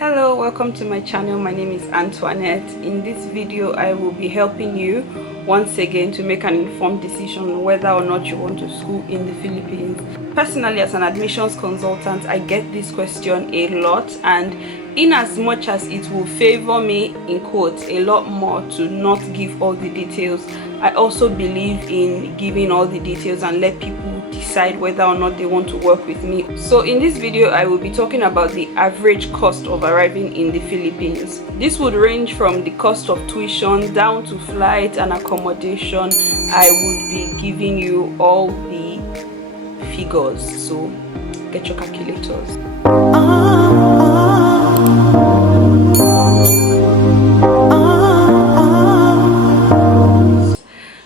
Hello, welcome to my channel. My name is Antoinette. In this video I will be helping you once again to make an informed decision on whether or not you want to school in the Philippines. Personally, as an admissions consultant, I get this question a lot, and in as much as it will favor me in quotes a lot more to not give all the details, I also believe in giving all the details and let people decide whether or not they want to work with me. So in this video I will be talking about the average cost of arriving in the Philippines. This would range from the cost of tuition down to flight and accommodation. I would be giving you all the figures, so get your calculators.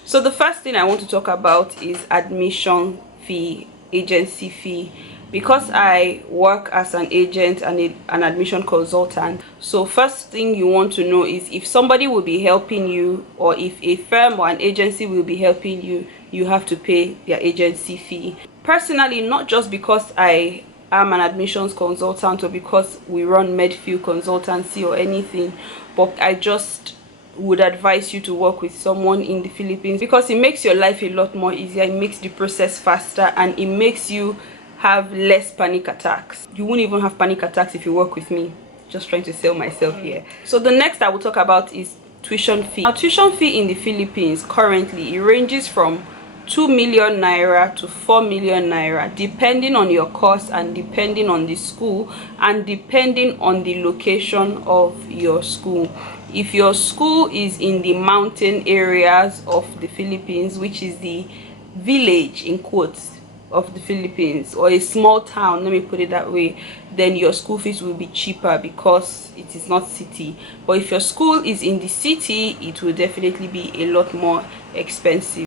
So the first thing I want to talk about is admission fee, agency fee. Because I work as an agent and an admission consultant, so first thing you want to know is if somebody will be helping you, or if a firm or an agency will be helping you, you have to pay their agency fee. Personally, not just because I am an admissions consultant or because we run Medfield consultancy or anything, but I just would advise you to work with someone in the Philippines because it makes your life a lot more easier, it makes the process faster, and it makes you have less panic attacks. You won't even have panic attacks if you work with me. Just trying to sell myself here. So the next I will talk about is tuition fee. Now, tuition fee in the Philippines currently, it ranges from 2 million naira to 4 million naira, depending on your course and depending on the school and depending on the location of your school. If your school is in the mountain areas of the Philippines, which is the village in quotes of the Philippines, or a small town, let me put it that way, then your school fees will be cheaper because it is not city. But if your school is in the city, it will definitely be a lot more expensive.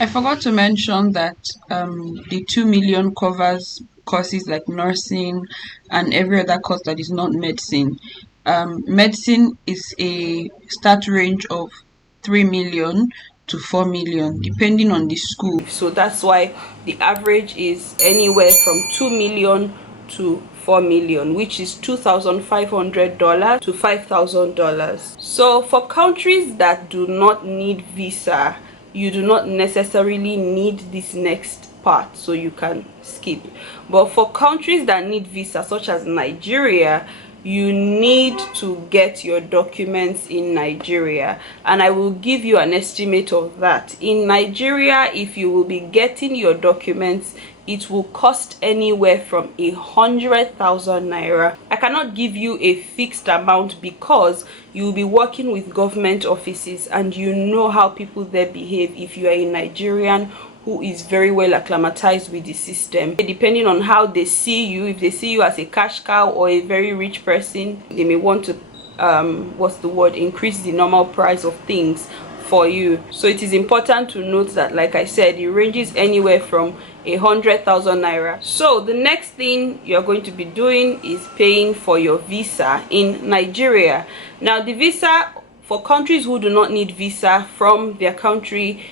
I forgot to mention that the 2 million covers courses like nursing and every other course that is not medicine. Medicine is a start range of 3 million to 4 million depending on the school. So that's why the average is anywhere from 2 million to 4 million, which is $2,500 to $5,000. So for countries that do not need visa, you do not necessarily need this next part, so you can skip. But for countries that need visa, such as Nigeria, you need to get your documents in Nigeria, and I will give you an estimate of that. In Nigeria, if you will be getting your documents, it will cost anywhere from 100,000 naira. I cannot give you a fixed amount because you will be working with government offices and you know how people there behave if you are a Nigerian who is very well acclimatized with the system. Depending on how they see you, if they see you as a cash cow or a very rich person, they may want to increase the normal price of things for you. So it is important to note that, like I said, it ranges anywhere from 100,000 naira. So the next thing you're going to be doing is paying for your visa in Nigeria. Now, the visa for countries who do not need visa from their country,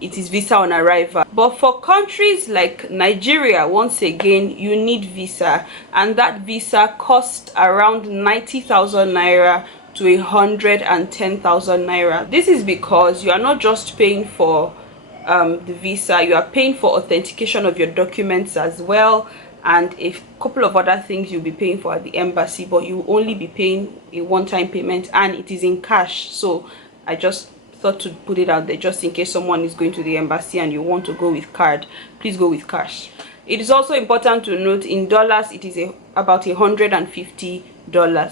it is visa on arrival. But for countries like Nigeria, once again, you need visa, and that visa costs around 90,000 naira to 110,000 naira. This is because you are not just paying for the visa, you are paying for authentication of your documents as well, and a couple of other things you'll be paying for at the embassy, but you will only be paying a one-time payment, and it is in cash. So I just thought to put it out there just in case someone is going to the embassy and you want to go with card, please go with cash. It is also important to note in dollars it is about $150,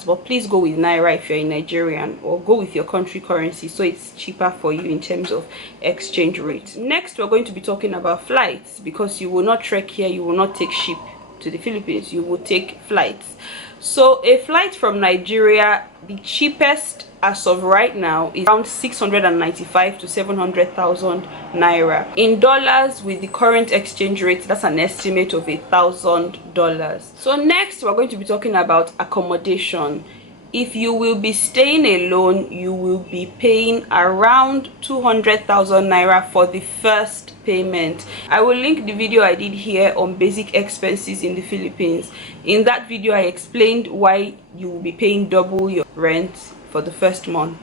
but please go with naira if you're a Nigerian, or go with your country currency so it's cheaper for you in terms of exchange rate. Next, we're going to be talking about flights, because you will not trek here, you will not take ship to the Philippines, you will take flights. So a flight from Nigeria, the cheapest as of right now, is around 695 to 700,000 naira. In dollars, with the current exchange rate, that's an estimate of $1,000. So next, we're going to be talking about accommodation. if you will be staying alone, you will be paying around 200,000 naira for the first payment. I will link the video I did here on basic expenses in the Philippines. In that video I explained why you will be paying double your rent for the first month,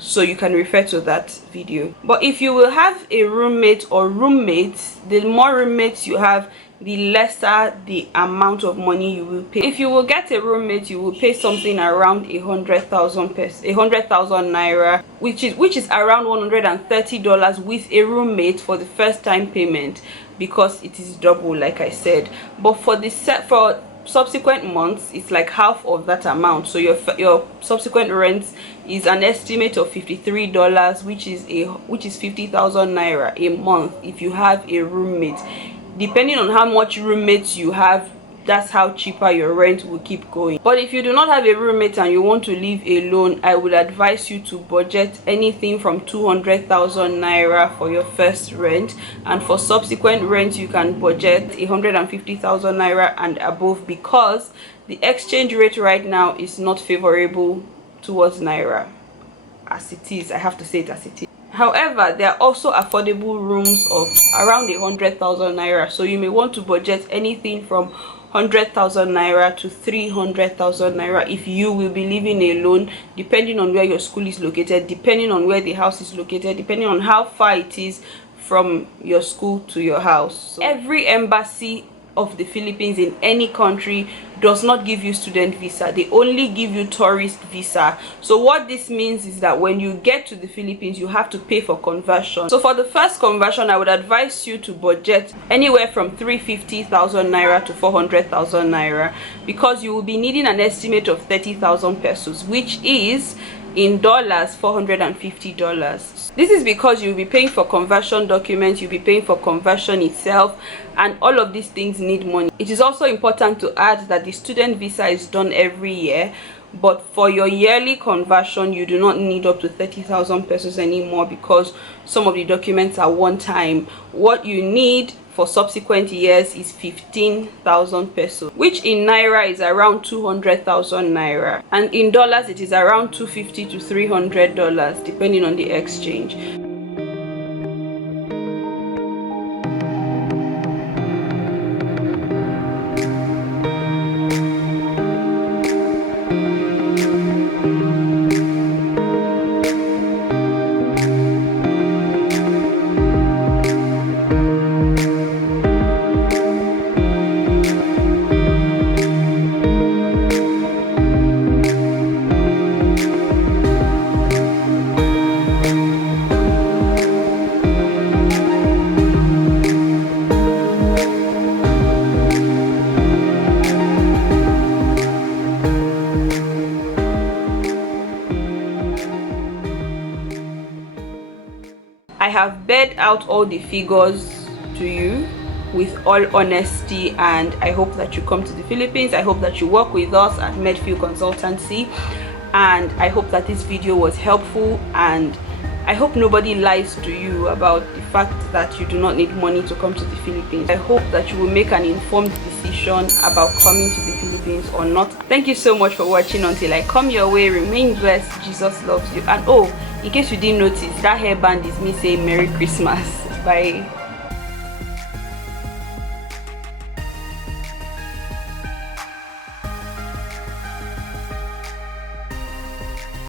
so you can refer to that video. But if you will have a roommate or roommates, the more roommates you have, the lesser the amount of money you will pay. If you will get a roommate, you will pay something around 100,000 naira, which is around $130 with a roommate for the first time payment, because it is double, like I said. But for subsequent months, it's like half of that amount. So your subsequent rent is an estimate of $53, which is 50,000 naira a month if you have a roommate. Depending on how much roommates you have, that's how cheaper your rent will keep going. But if you do not have a roommate and you want to live alone, I would advise you to budget anything from 200,000 naira for your first rent, and for subsequent rent you can budget 150,000 naira and above, because the exchange rate right now is not favorable towards naira as it is. I have to say it as it is. However, there are also affordable rooms of around 100,000 naira, so you may want to budget anything from 100,000 naira to 300,000 naira if you will be living alone, depending on where your school is located, depending on where the house is located, depending on how far it is from your school to your house. So every embassy of the Philippines in any country does not give you student visa, they only give you tourist visa. So what this means is that when you get to the Philippines, you have to pay for conversion. So for the first conversion, I would advise you to budget anywhere from 350,000 naira to 400,000 naira, because you will be needing an estimate of 30,000 pesos, which is in dollars $450. This is because you'll be paying for conversion documents, you'll be paying for conversion itself, and all of these things need money. It is also important to add that the student visa is done every year, but for your yearly conversion you do not need up to 30,000 pesos anymore, because some of the documents are one time. What you need for subsequent years is 15,000 pesos, which in naira is around 200,000 naira, and in dollars it is around $250 to $300 depending on the exchange. I have bared out all the figures to you with all honesty, and I hope that you come to the Philippines. I hope that you work with us at Medfield Consultancy, and I hope that this video was helpful, and I hope nobody lies to you about the fact that you do not need money to come to the Philippines. I hope that you will make an informed decision about coming to the Philippines or not. Thank you so much for watching. Until I come your way, remain blessed. Jesus loves you. And oh, in case you didn't notice, that hairband is me saying Merry Christmas. Bye.